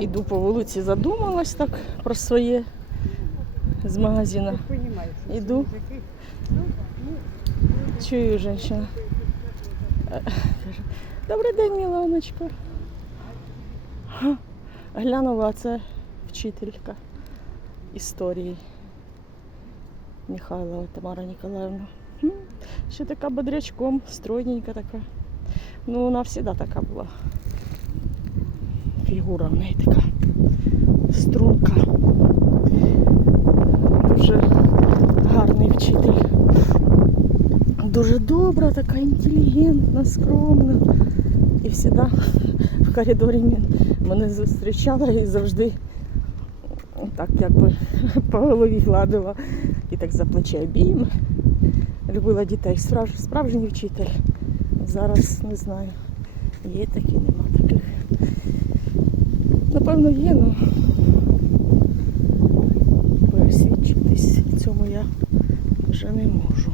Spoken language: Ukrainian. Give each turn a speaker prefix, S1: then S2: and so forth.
S1: Іду по вулиці, задумалась так про своє з магазина. Іду. Чую каже, Добрий день, Міланочко. Глянула, а це вчителька історії. Михайлова Тамара Ніколаївна. Ще така бодрячком, стройненька така. Ну, вона завжди така була. Фігура в неї така. Струнка. Дуже гарний вчитель. Дуже добра, така інтелігентна, скромна. І завжди в коридорі мене зустрічала і завжди так якби по голові гладила і так за плече обійми. Любила дітей. Справж, справжній вчитель. Зараз не знаю. Є такі, нема таких. Напевно, є, але пересвідчитись в цьому я вже не можу.